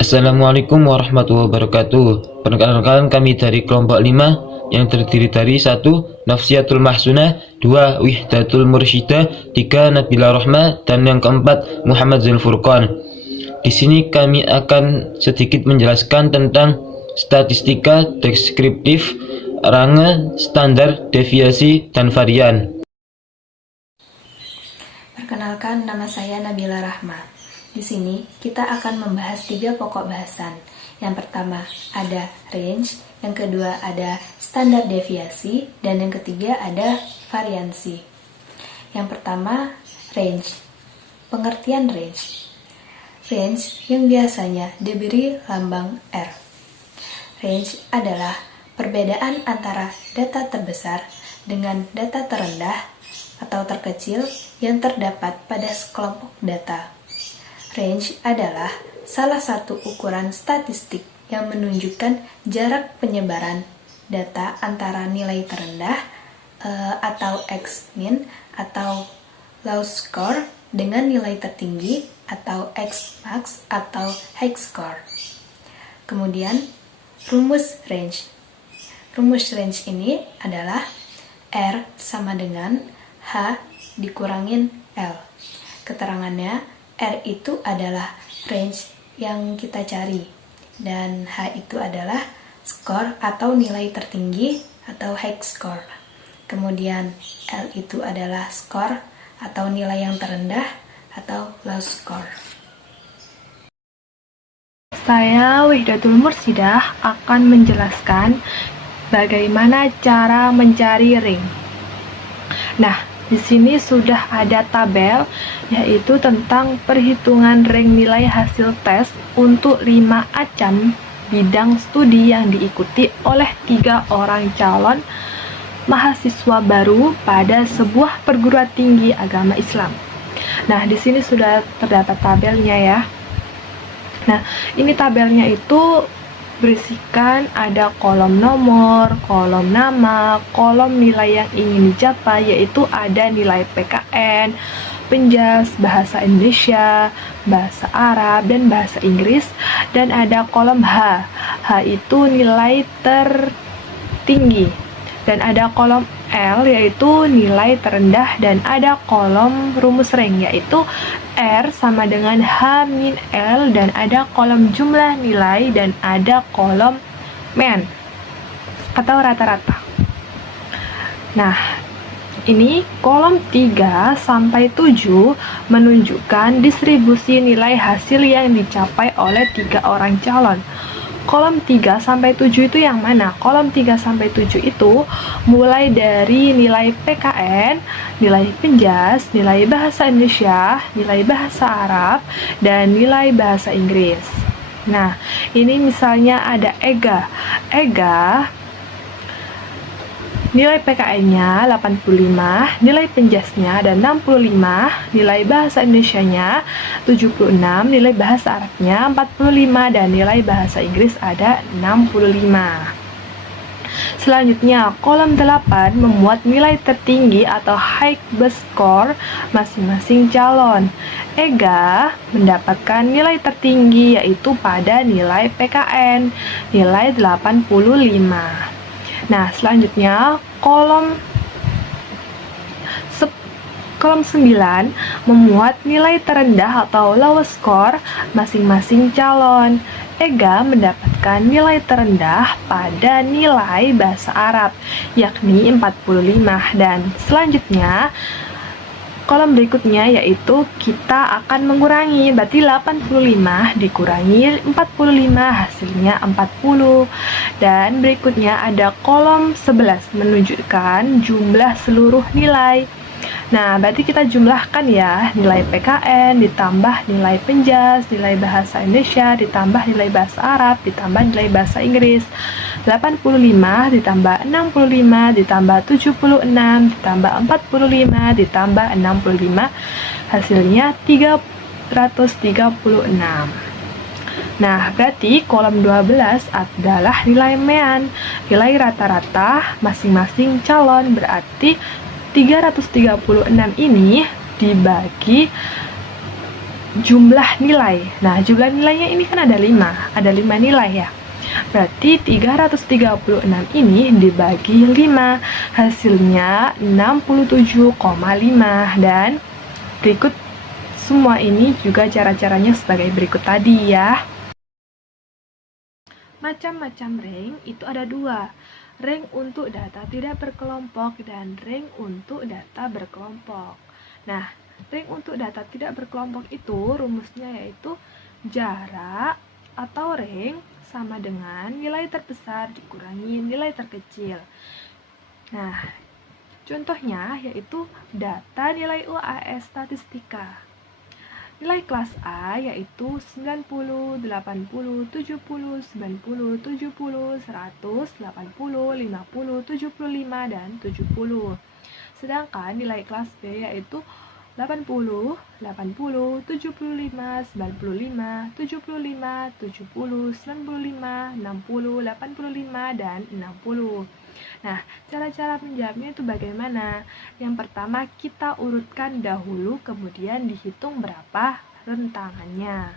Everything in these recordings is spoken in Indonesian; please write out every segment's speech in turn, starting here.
Assalamualaikum warahmatullahi wabarakatuh. Perkenalkan kami dari kelompok 5 yang terdiri dari 1. Nafsiatul Mahsunah, 2. Wihdatul Mursyidah, 3. Nabila Rahmah, dan yang keempat Muhammad Zulfurqan. Di sini kami akan sedikit menjelaskan tentang statistika deskriptif, range, standar, deviasi, dan varian. Perkenalkan, nama saya Nabila Rahma. Di sini kita akan membahas 3 pokok bahasan. Yang pertama ada range, yang kedua ada standar deviasi, dan yang ketiga ada variansi. Yang pertama, range. Pengertian range. Range yang biasanya diberi lambang R. Range adalah perbedaan antara data terbesar dengan data terendah atau terkecil yang terdapat pada sekelompok data. Range adalah salah satu ukuran statistik yang menunjukkan jarak penyebaran data antara nilai terendah atau X-min atau low score dengan nilai tertinggi atau X-max atau high score. Kemudian, rumus range. Rumus range ini adalah R sama dengan H dikurangin L. Keterangannya, R itu adalah range yang kita cari, dan H itu adalah skor atau nilai tertinggi atau high score. Kemudian L itu adalah skor atau nilai yang terendah atau low score. Saya Wihdatul Mursyidah akan menjelaskan bagaimana cara mencari ring. Nah, di sini sudah ada tabel, yaitu tentang perhitungan rank nilai hasil tes untuk 5 acam bidang studi yang diikuti oleh 3 orang calon mahasiswa baru pada sebuah perguruan tinggi agama Islam. Nah, di sini sudah terdapat tabelnya ya. Nah, ini tabelnya itu berisikan ada kolom nomor, kolom nama, kolom nilai yang ingin dicapai, yaitu ada nilai PKN, penjas, bahasa Indonesia, bahasa Arab, dan bahasa Inggris, dan ada kolom H. H itu nilai tertinggi, dan ada kolom L yaitu nilai terendah, dan ada kolom rumus rank yaitu R sama dengan H min L, dan ada kolom jumlah nilai, dan ada kolom mean atau rata-rata. Nah, ini kolom 3 sampai 7 menunjukkan distribusi nilai hasil yang dicapai oleh 3 orang calon. Kolom 3 sampai 7 itu yang mana? Kolom 3 sampai 7 itu mulai dari nilai PKN, nilai penjas, nilai bahasa Indonesia, nilai bahasa Arab, dan nilai bahasa Inggris. Nah, ini misalnya ada EGA. EGA nilai PKN-nya 85, nilai penjasnya ada 65, nilai bahasa Indonesianya 76, nilai bahasa Arabnya 45, dan nilai bahasa Inggris ada 65. Selanjutnya, kolom 8 memuat nilai tertinggi atau high best score masing-masing calon. EGA mendapatkan nilai tertinggi yaitu pada nilai PKN, nilai 85. Nah, selanjutnya kolom 9 memuat nilai terendah atau low score masing-masing calon. EGA mendapatkan nilai terendah pada nilai bahasa Arab, yakni 45. Dan selanjutnya, kolom berikutnya yaitu kita akan mengurangi, berarti 85 dikurangi 45 hasilnya 40. Dan berikutnya ada kolom 11 menunjukkan jumlah seluruh nilai. Nah, berarti kita jumlahkan ya, nilai PKN ditambah nilai penjas, nilai bahasa Indonesia ditambah nilai bahasa Arab ditambah nilai bahasa Inggris. 85 ditambah 65 ditambah 76 ditambah 45 ditambah 65 hasilnya 336. Nah, berarti kolom 12 adalah nilai mean, nilai rata-rata masing-masing calon. Berarti 336 ini dibagi jumlah nilai. Nah, jumlah nilainya ini kan ada 5 nilai ya. Berarti 336 ini dibagi 5, hasilnya 67,5. Dan berikut semua ini juga cara-caranya sebagai berikut tadi ya. Macam-macam rank itu ada 2. Rank untuk data tidak berkelompok dan rank untuk data berkelompok. Nah, rank untuk data tidak berkelompok itu rumusnya yaitu jarak atau rank sama dengan nilai terbesar dikurangi nilai terkecil. Nah, contohnya yaitu data nilai UAS statistika. Nilai kelas A yaitu 90, 80, 70, 90, 70, 100, 80, 50, 75, dan 70. Sedangkan nilai kelas B yaitu 80, 80, 75, 95, 75, 70, 95, 60, 85, dan 60. Nah, cara-cara menjawabnya itu bagaimana? Yang pertama, kita urutkan dahulu, kemudian dihitung berapa rentangannya.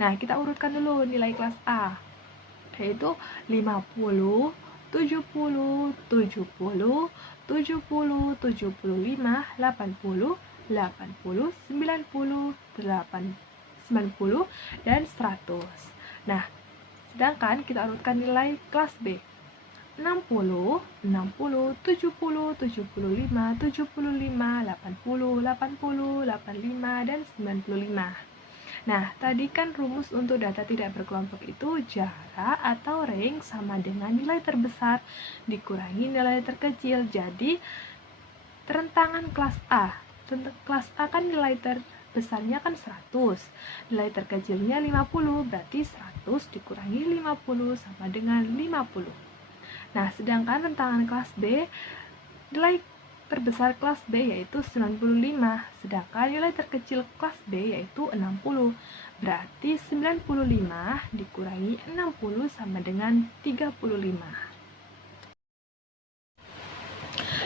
Nah, kita urutkan dulu nilai kelas A, yaitu 50, 70, 70, 70, 75, 80, 80, 90, 90, dan 100. Nah, sedangkan kita urutkan nilai kelas B, 60, 60, 70, 75, 75, 80, 80, 85, dan 95. Nah, tadi kan rumus untuk data tidak berkelompok itu jarak atau rank sama dengan nilai terbesar dikurangi nilai terkecil. Jadi, rentangan kelas A. Kelas A kan nilai terbesarnya kan 100, nilai terkecilnya 50, berarti 100 dikurangi 50 sama dengan 50. Nah, sedangkan rentangan kelas B, nilai terbesar kelas B yaitu 95, sedangkan nilai terkecil kelas B yaitu 60. Berarti 95 dikurangi 60 sama dengan 35.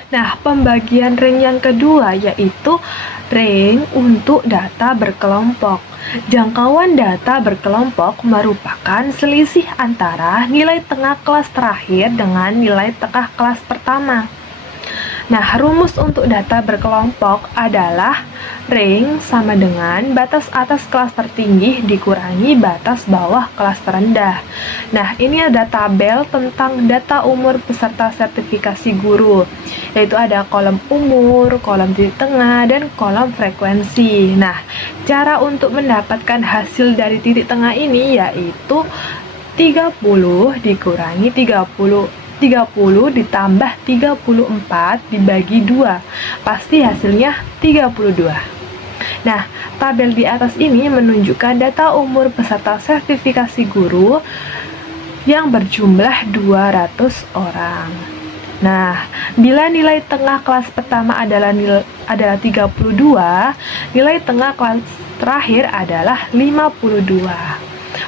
Nah, pembagian rank yang kedua yaitu rank untuk data berkelompok. Jangkauan data berkelompok merupakan selisih antara nilai tengah kelas terakhir dengan nilai tengah kelas pertama. Nah, rumus untuk data berkelompok adalah rank sama dengan batas atas kelas tertinggi dikurangi batas bawah kelas terendah. Nah, ini ada tabel tentang data umur peserta sertifikasi guru, yaitu ada kolom umur, kolom titik tengah, dan kolom frekuensi. Nah, cara untuk mendapatkan hasil dari titik tengah ini yaitu 30 dikurangi 30 ditambah 34 dibagi 2, pasti hasilnya 32. Nah, tabel di atas ini menunjukkan data umur peserta sertifikasi guru yang berjumlah 200 orang. Nah, bila nilai tengah kelas pertama adalah 32, nilai tengah kelas terakhir adalah 52.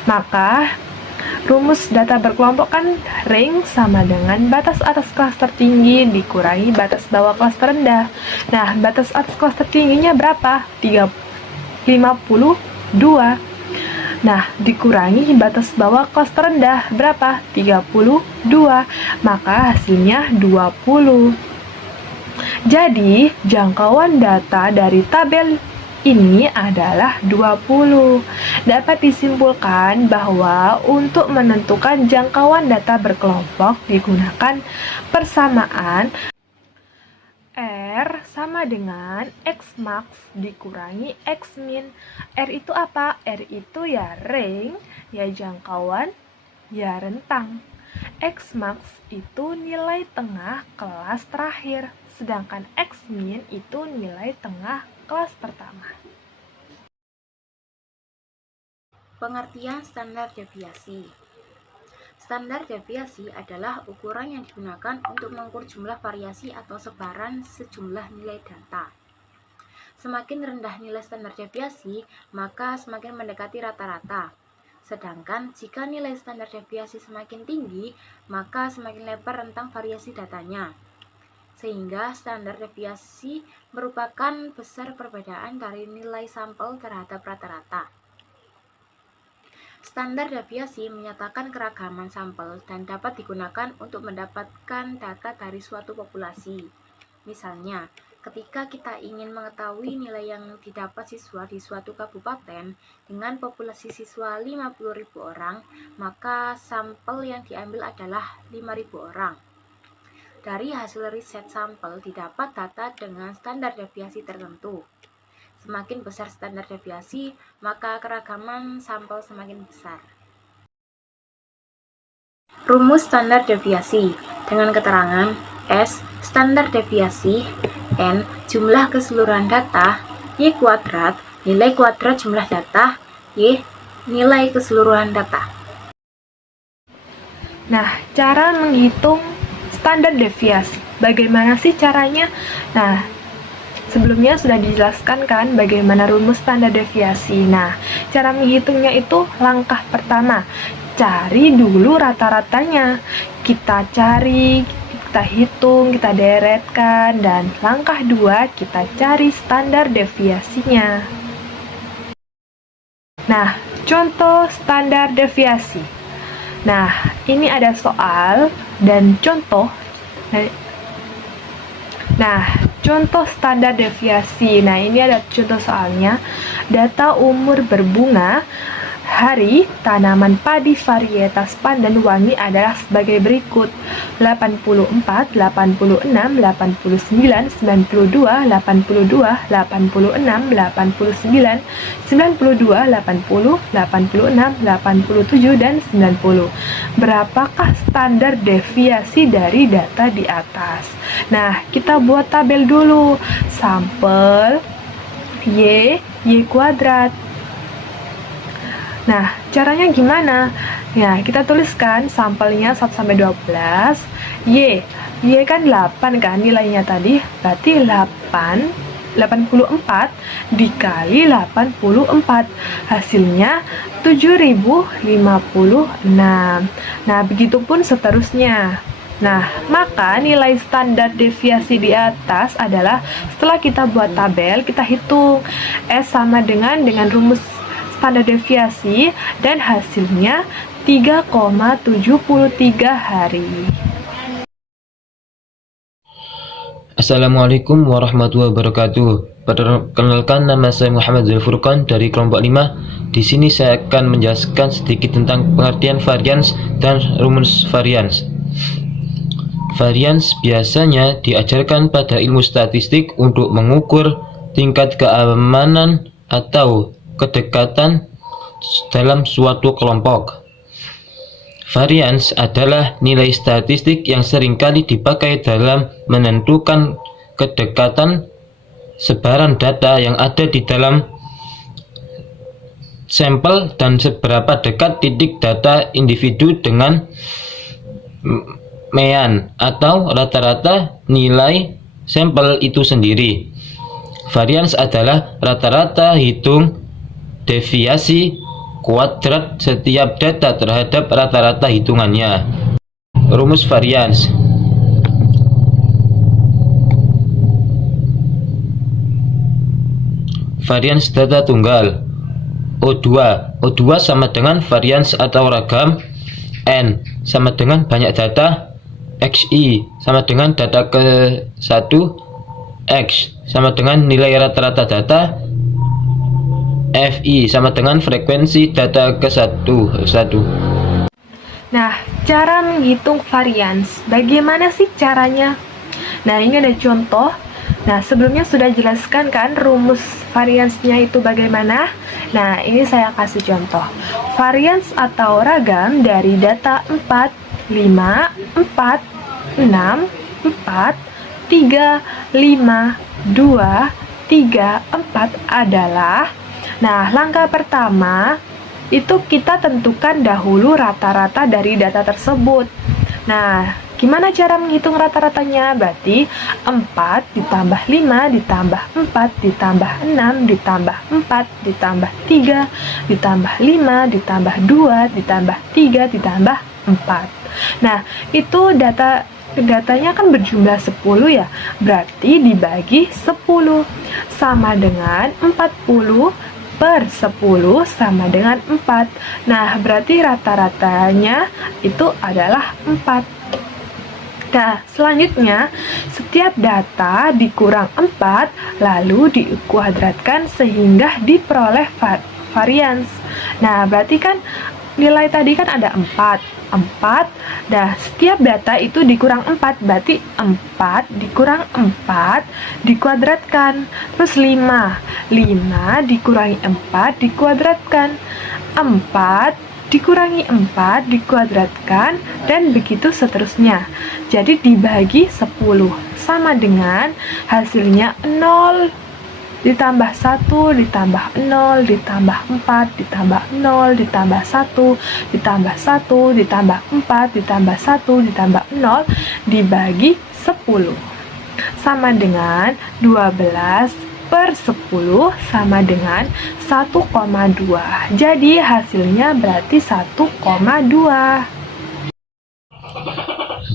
Maka rumus data berkelompok kan rank sama dengan batas atas kelas tertinggi dikurangi batas bawah kelas terendah. Nah, batas atas kelas tertingginya berapa? 52. Nah, dikurangi batas bawah kelas terendah berapa? 32. Maka hasilnya 20. Jadi, jangkauan data dari tabel ini adalah 20. Dapat disimpulkan bahwa untuk menentukan jangkauan data berkelompok digunakan persamaan R sama dengan X max dikurangi X min. R itu apa? R itu ya rank, ya jangkauan, ya rentang. X max itu nilai tengah kelas terakhir, sedangkan X min itu nilai tengah kelas pertama. Pengertian standar deviasi. Standar deviasi adalah ukuran yang digunakan untuk mengukur jumlah variasi atau sebaran sejumlah nilai data. Semakin rendah nilai standar deviasi, maka semakin mendekati rata-rata. Sedangkan jika nilai standar deviasi semakin tinggi, maka semakin lebar rentang variasi datanya. sehingga standar deviasi merupakan besar perbedaan dari nilai sampel terhadap rata-rata. Standar deviasi menyatakan keragaman sampel dan dapat digunakan untuk mendapatkan data dari suatu populasi. Misalnya, ketika kita ingin mengetahui nilai yang didapat siswa di suatu kabupaten dengan populasi siswa 50.000 orang, maka sampel yang diambil adalah 5.000 orang. Dari hasil riset sampel didapat data dengan standar deviasi tertentu. Semakin besar standar deviasi, maka keragaman sampel semakin besar. Rumus standar deviasi dengan keterangan S. Standar deviasi N. Jumlah keseluruhan data Y kuadrat. Nilai kuadrat jumlah data Y. Nilai keseluruhan data. Nah, cara menghitung standar deviasi. Bagaimana sih caranya? Nah, sebelumnya sudah dijelaskan kan bagaimana rumus standar deviasi. Nah, cara menghitungnya itu langkah pertama, cari dulu rata-ratanya. Kita cari, kita hitung, kita deretkan, dan langkah 2 kita cari standar deviasinya. Nah, contoh standar deviasi. Nah, ini ada soal dan contoh. Nah, contoh standar deviasi. Nah, ini ada contoh soalnya. Data umur berbunga hari tanaman padi varietas pandan wangi adalah sebagai berikut: 84, 86, 89, 92, 82, 86, 89, 92, 80, 86, 87, dan 90. Berapakah standar deviasi dari data di atas? Nah, kita buat tabel dulu. Sampel Y kuadrat. Nah, caranya gimana? Ya, kita tuliskan sampelnya 1 sampai 12. Y kan 8 kan nilainya tadi. Berarti 84 dikali 84. Hasilnya 7056. Nah, begitupun seterusnya. Nah, maka nilai standar deviasi di atas adalah setelah kita buat tabel, kita hitung S sama dengan rumus standar deviasi dan hasilnya 3,73 hari. Assalamualaikum warahmatullahi wabarakatuh. Perkenalkan, nama saya Muhammad Zulfurqan dari kelompok 5. Di sini saya akan menjelaskan sedikit tentang pengertian varians dan rumus varians. Varians biasanya diajarkan pada ilmu statistik untuk mengukur tingkat keamanan atau kedekatan dalam suatu kelompok. Varians adalah nilai statistik yang seringkali dipakai dalam menentukan kedekatan sebaran data yang ada di dalam sampel dan seberapa dekat titik data individu dengan mean atau rata-rata nilai sampel itu sendiri. Varians adalah rata-rata hitung deviasi kuadrat setiap data terhadap rata-rata hitungannya. Rumus varians. Varians data tunggal O2 sama dengan varians atau ragam. N sama dengan banyak data. XI sama dengan data ke-1. X sama dengan nilai rata-rata data. Fi sama dengan frekuensi data ke-1. Nah, cara menghitung varians. Bagaimana sih caranya? Nah, ini ada contoh. Nah, sebelumnya sudah jelaskan kan rumus variansnya itu bagaimana? Nah, ini saya kasih contoh. Varians atau ragam dari data 4, 5, 4, 6, 4, 3, 5, 2, 3, 4 adalah. Nah, langkah pertama itu kita tentukan dahulu rata-rata dari data tersebut. Nah, gimana cara menghitung rata-ratanya? Berarti 4 ditambah 5 ditambah 4 ditambah 6 ditambah 4 ditambah 3 ditambah 5 ditambah 2 ditambah 3 ditambah 4. Nah, itu data datanya kan berjumlah 10 ya, berarti dibagi 10 sama dengan 40 per 10 sama dengan 4. Nah, berarti rata-ratanya itu adalah 4. Nah, selanjutnya, setiap data dikurang 4 lalu dikuadratkan sehingga diperoleh varians. Nah, berarti kan nilai tadi kan ada 4. Nah, setiap data itu dikurang 4, berarti 4 dikurang 4 dikuadratkan. Terus 5 dikurangi 4 dikuadratkan. 4 dikurangi 4 dikuadratkan, dan begitu seterusnya. Jadi dibagi 10 sama dengan hasilnya 0 ditambah 1 ditambah 0 ditambah 4 ditambah 0 ditambah 1 ditambah 1 ditambah 4 ditambah 1 ditambah 0 dibagi 10 sama dengan 12 per 10 sama dengan 1,2. Jadi hasilnya berarti 1,2.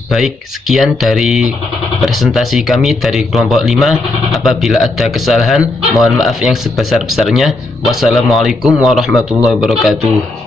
Baik, sekian dari presentasi kami dari kelompok 5. Apabila ada kesalahan, mohon maaf yang sebesar-besarnya. Wassalamualaikum warahmatullahi wabarakatuh.